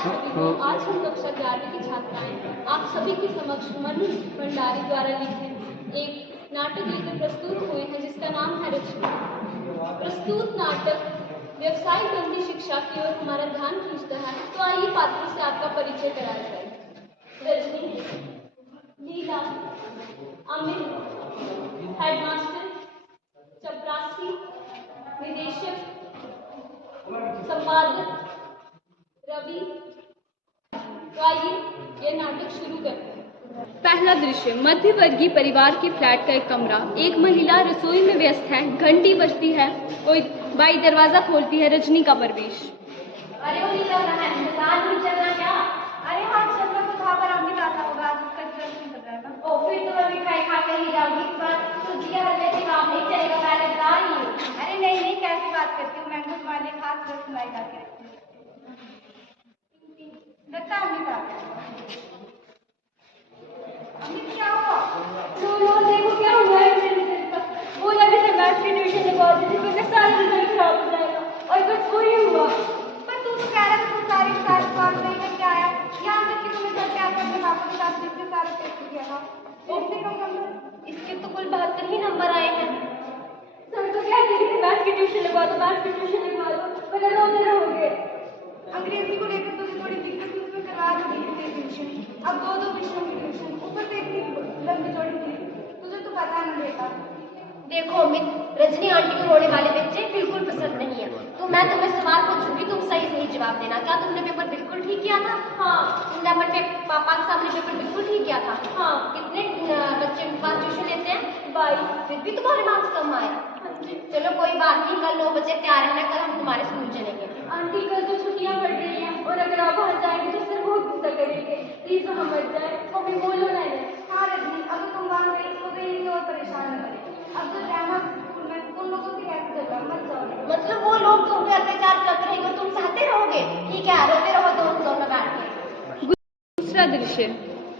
आज हम कक्षा 11वीं की छात्राएं आप सभी के समक्ष मनु भंडारी द्वारा लिखित एक नाटक लेकर प्रस्तुत हुए हैं जिसका नाम है रचना। प्रस्तुत नाटक व्यवसायिक गंदी शिक्षा की ओर हमारा ध्यान खींचता है, तो आइए पात्रों से आपका परिचय कराया जाए। रजनी, लीला, अमित, हेडमास्टर, चपरासी, निदेशक, संपादक, रवि। तो आइए यह नाटक शुरू करते हैं। पहला दृश्य, मध्य वर्गीय परिवार के फ्लैट का एक कमरा। एक महिला रसोई में व्यस्त है, घंटी बजती है, कोई बाई दरवाजा खोलती है। रजनी का प्रवेश। अरे वो लीला कहाँ है? इंतजार नहीं चलना क्या? अरे हाँ चलना तो था पर अभी आता होगा, आज उसका रिजल्ट नहीं पता है ना। ओ फिर तो मैं मिठाई खा कर ही जाऊंगी। इस बार सूजी के हलवे से काम नहीं चलेगा, पहले बता रही हूँ। अरे नहीं नहीं, कैसी बात करती हूँ, मैं तो तुम्हारे लिए खास रसमलाई ला के रखती हूँ। लगता है अमित आ गया। अमित क्या हुआ? लो देखो क्या हुआ है मेरे रिजल्ट का। वो लगे थे मैथ्स की ट्यूशन लगवा दी थी, मेरा सारा रिजल्ट खराब हो जाएगा और बस वही हुआ। पर तू तो कह रहा था सारी सवाल सही करके आया, यहाँ तक कि तुम्हें घर पे आकर अपने पापा के साथ मिलकर सारा टेस्ट किया था। इतने कम नंबर? इसके तो कुल 72 ही नंबर आए हैं। सर तो कहते थे मैथ्स की ट्यूशन लगवा दो, मैथ्स की ट्यूशन लगवा दो, पर रोते रहोगे। अंग्रेजी को लेकर तुझे थोड़ी दिक्कत थी, उसमें करवा दी थी ट्यूशन। अब दो विषयों की ट्यूशन, ऊपर से इतनी लंबी चौड़ी थी, तुझे तो पता नहीं बेटा। देखो अमित, रजनी आंटी को रोने वाले बच्चे बिल्कुल पसंद नहीं है, तो मैं तुम्हें सवाल पूछूंगी, तुम सही जवाब देना। क्या तुमने पेपर बिल्कुल ठीक किया था? हाँ। तुमने अपने पापा के सामने पेपर बिल्कुल ठीक किया था? हाँ। कितने बच्चे उनके पास ट्यूशन लेते हैं? 22। फिर भी तुम्हारे मार्क्स कम आए? चलो कोई बात नहीं, कल 9 बजे तैयार रहना, कल हम तुम्हारे स्कूल चलेंगे। आंटी कल तो छुट्टियां पड़ रही हैं और अगर आप वहाँ जाएंगे तो सर बहुत गुस्सा करेंगे, प्लीज वहाँ मत जाए। अभी बोलो ना। हाँ रजनी, अब तुम वहाँ गई तो गई और परेशान न करें। अब तो रहना स्कूल में उन लोगों से कैसे चल रहा, मत जाओ। मतलब वो लोग तुम पे अत्याचार करते रहेंगे, तुम सहते रहोगे? ठीक है, रोते रहो दोनों जोन में बैठ के। दूसरा दृश्य,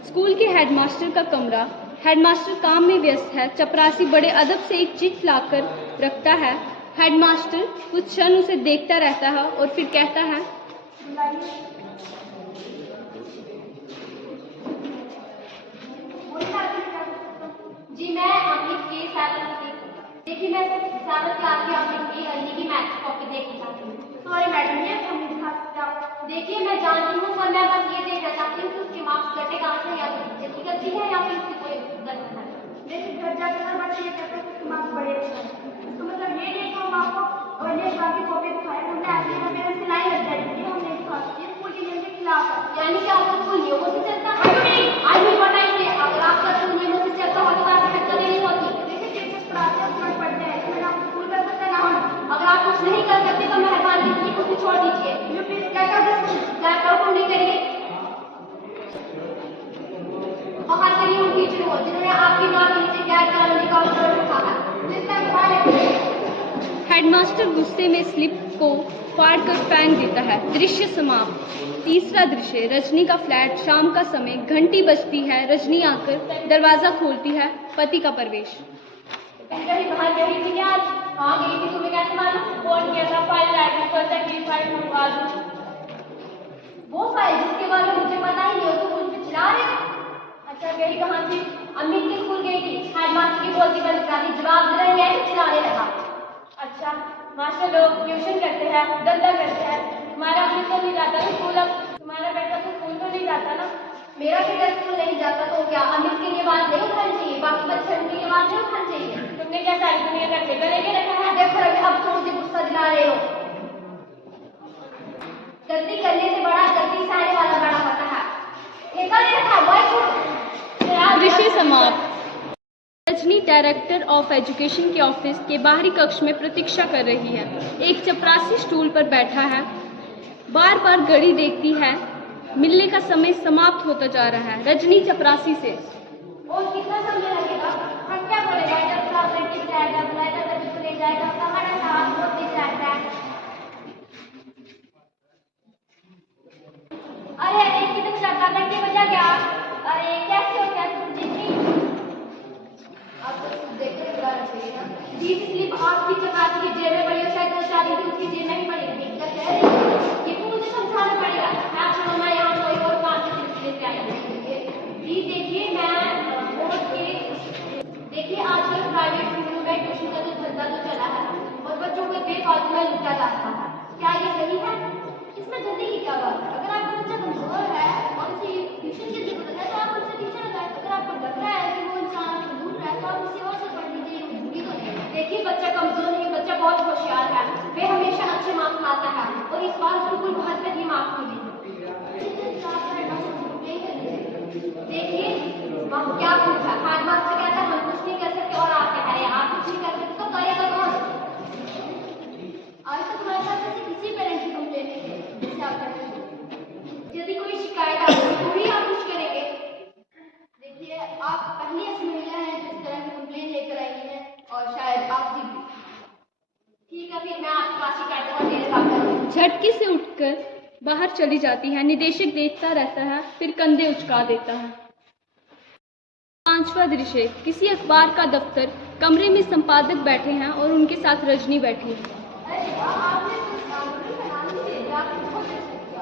स्कूल के हेडमास्टर का कमरा। हेडमास्टर काम में व्यस्त है। चपरासी बड़े अदब से एक चिट्ठी लाकर रखता है। हेडमास्टर कुछ क्षण उसे देखता रहता है और फिर कहता है, जी मैं अमित के साथ देखिए, मैं 7th क्लास की अमित की अर्ली की मैथ कॉपी देखना चाहती हूँ। सॉरी मैडम, ये हम नहीं दिखा सकते आप। देखिए मैं जानती हूँ पर मैं बस ये देखना चाहती हूँ कि उसके मार्क्स घटे कहाँ से, या तो जल्दी गलती है या फिर उसकी कोई गलती है। देखिए घर जाकर हर बच्चे ये कहते हैं कि उसके मार्क्स बढ़े अच्छे हैं, तो मतलब ये नहीं तो हम आपको अर्ली क्लास की कॉपी दिखाएं, हमने ऐसे ही पेरेंट्स की लाइन लग जाएगी, हम नहीं दिखा सकते, स्कूल के नियम के खिलाफ है। यानी कि आपका स्कूल नियमों से चलता है? आई नहीं पता इसे, अगर आपका स्कूल नियमों से चलता हो तो आपकी हरकतें नहीं होती। देखिए टीचर्स पढ़ाते हैं, समझ पढ़ते हैं, इसमें आप स्कूल कर सकते हैं ना हम। अगर आप कुछ नहीं कर सकते तो मेहरबानी की कुछ छोड़ दीजिए। You please get out this school. Laptop नहीं करिए, बाहर करिए उन टीचर को जिन्होंने आपकी नॉन नीचे गैर कानूनी काउंटर उठाया। हेडमास्टर गुस्से में स्लिप को फाड़कर फेंक देता है। दृश्य समाप्त। तीसरा दृश्य, रजनी का फ्लैट। शाम का समय, घंटी बजती है। रजनी आकर दरवाजा खोलती है। पति का प्रवेश। बाहर गई थी क्या आज? कहाँ गई थी, तुम्हें कैसे मालूम? फोन किया था, फाइल लाइट सोचा कि फाइल मंगवा दूं। वो फाइल जिसके बारे में मुझे पता ही नहीं हो, तुम मुझ पे चिल्ला रहे हो? अच्छा गई कहाँ थी? अमित के स्कूल गई थी, हेडमास्टर की बोलती बंद करा दी, जवाब दे रही है तो चिल्लाने लगा। अच्छा मास्टर लोग ट्यूशन करते हैं, गंदा करते हैं, तुम्हारा अमित तो नहीं जाता ना स्कूल, अब तुम्हारा बेटा तो स्कूल तो नहीं जाता ना? मेरा बेटा स्कूल नहीं जाता तो क्या अमित के लिए बात नहीं उठानी चाहिए? बाकी बच्चे उनके लिए बात नहीं उठानी चाहिए? तुमने क्या सारी दुनिया का ठेका लेके रखा है? देखो रवि, अब तुम मुझे गुस्सा दिला रहे हो। गलती करने से बड़ा गलती सहने वाला बड़ा होता है। ठेका ले रखा है, दृश्य समाप्त। रजनी डायरेक्टर ऑफ एजुकेशन के ऑफिस के बाहरी कक्ष में प्रतीक्षा कर रही है। एक चपरासी स्टूल पर बैठा है, बार बार घड़ी देखती है। मिलने का समय समाप्त होता जा रहा है। रजनी चपरासी से, और कितना समय लगेगा? हम क्या बोलेगा? जब क्लास टिक जाएगा, बुलाएगा तभी तो ले जाएगा, हमारा साथ बहुत टिक जाता है। अरे एक की तो शर्मा तक के बजा गया। अरे कैसे हो, कैसे हो जितनी आप तो देखते बुला रहे ना। जी स्लिप आपकी चपाती की जेब में पड़ी हो, शायद 2-4 दिन की उसकी जेब में ही पड़ी है। क्या कह रही है? ये तो मुझे समझाना पड़ेगा। मैं आपको बाहर चली जाती है। निदेशक देखता रहता है, फिर कंधे उचका देता है। 5वां दृश्य, किसी अखबार का दफ्तर। कमरे में संपादक बैठे हैं और उनके साथ रजनी बैठी है। अरे वाह, आपने तो आंदोलन का नाम ही ले दिया, आपने बहुत अच्छा किया।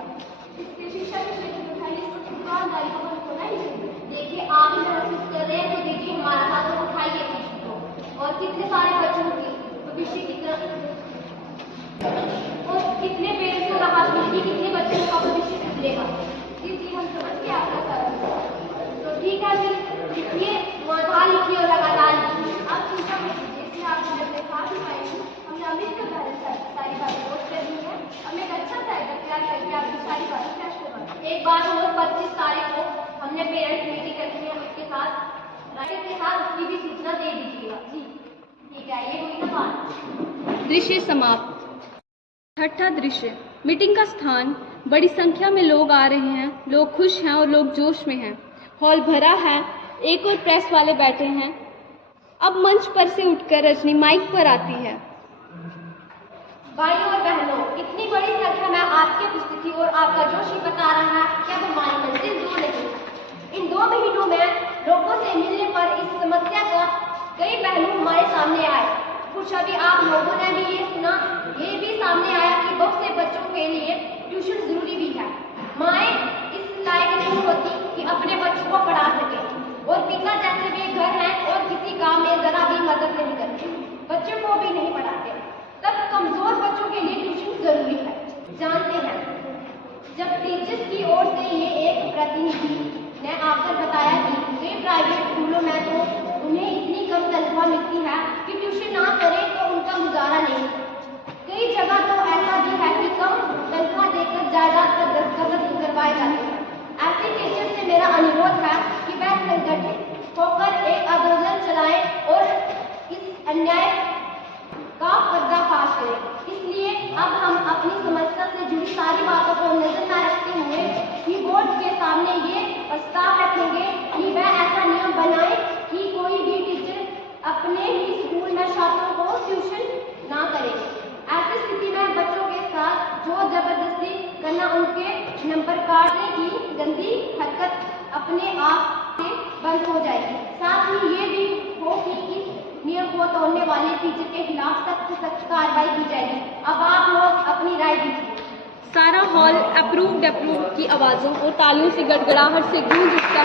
इसके शिक्षा के क्षेत्र में फैली ईमानदारी को बंद होना ही चाहिए। देखिए, आप ही महसूस कर रहे हैं तो देखिए हमारा हाथ तो उठाइए और कितने सारे बच्चों की भविष्य की तरफ और कितने पेरेंट्स को राहत मिलेगी, कितने बच्चों का भविष्य सुधरेगा। जी हम समझ गए आपका सारा। तो ठीक है, फिर लिखिए, वहाँ लिखिए और लगातार लिखिए। आप चिंता मत कीजिए, इसलिए आपने अपने साथ ही पाएंगे। हमने अमित के बारे में सारी बातें नोट कर ली है। हमें एक अच्छा सा तैयार करके आपकी सारी बातें फ्लैश करवा। एक बात और, 25 तारीख को हमने पेरेंट्स मीटिंग रखी है, उसके साथ राइटर के साथ उसकी भी सूचना दे दीजिएगा। जी ठीक है, ये हुई ना बात। दृश्य समाप्त। 6वां दृश्य, मीटिंग का स्थान। बड़ी संख्या में लोग आ रहे हैं। लोग खुश हैं और लोग जोश में हैं। हॉल भरा है। एक और प्रेस वाले बैठे हैं। अब मंच पर से उठकर रजनी माइक पर आती है। भाइयों और बहनों, इतनी बड़ी संख्या में आपकी उपस्थिति और आपका जोश ही बता रहा है कि अब हमारी मंजिल दूर नहीं है। इन 2 महीनों में लोगों से मिलने पर इस समस्या का कई पहलू हमारे सामने आए। कुछ अभी आप लोगों ने भी ये सुना, ये भी सामने आया कि बहुत से बच्चों के लिए ट्यूशन जरूरी भी है। माएँ इस लायक नहीं होती कि अपने बच्चों को पढ़ा सके और पिता जैसे वे घर हैं और किसी काम में जरा भी मदद नहीं करते, बच्चों को भी नहीं पढ़ाते। तब कमजोर बच्चों के लिए ट्यूशन जरूरी है। जानते हैं, जब टीचर्स की ओर से ये एक प्रतिनिधि ने आकर बताया कि कई प्राइवेट स्कूलों में तो उन्हें इतनी कम तनख्वाह मिलती है कि ट्यूशन ना करें तो उनका गुजारा नहीं। कई जगह तो ऐसा भी है कि कम तनख्वाह देकर जायदाद पर दस्तखत करवाए जाते हैं। ऐसे टीचर से मेरा अनुरोध है कि वह संगठित होकर एक आंदोलन चलाएं और इस अन्याय का पर्दाफाश करें। इसलिए अब हम अपनी समस्या से जुड़ी सारी बातों को नजर में रखते हुए कीबोर्ड के सामने ये प्रस्ताव रखेंगे कि वह ऐसा नियम बनाए कि कोई भी टीचर अपने ही स्कूल में छात्रों को ट्यूशन ना करे। ऐसी स्थिति में बच्चों के साथ जो जबरदस्ती करना, उनके नंबर काटने की गंदी हरकत अपने आप से बंद हो जाएगी। साथ ही ये भी हो कि इस नियम को तोड़ने वाले टीचर के खिलाफ सख्त से सख्त कार्रवाई की जाएगी। अब आप लोग अपनी राय दीजिए। सारा हॉल अप्रूव्ड की आवाज़ों और तालियों से गड़गड़ाहट से गूंज उठता।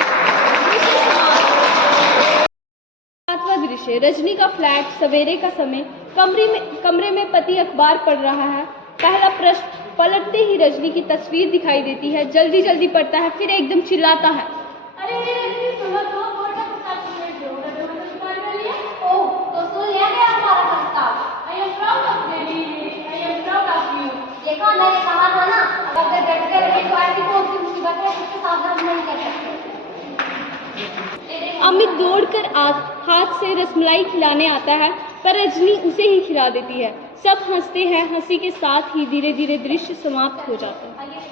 7वां दृश्य, रजनी का फ्लैट। सवेरे का समय। कमरे में पति अखबार पढ़ रहा है। पहला पृष्ठ पलटते ही रजनी की तस्वीर दिखाई देती है। जल्दी जल्दी पढ़ता है, फिर एकदम चिल्लाता है, अरे रजनी सुनो तो, बोर्ड का प्रस्ताव सबमिट करो। कर लिया? ओह, तो सुन लिया गया हमारा प्रस्ताव। I am proud of I am proud of you. देखा, मैंने कहा था ना, अगर डट कर रहे तो ऐसी कौन सी मुसीबत है जिससे सावधान नहीं कर सकते। अमित दौड़कर हाथ से रसमलाई खिलाने आता है, पर रजनी उसे ही खिला देती है। सब हंसते हैं। हंसी के साथ ही धीरे धीरे दृश्य समाप्त हो जाता है।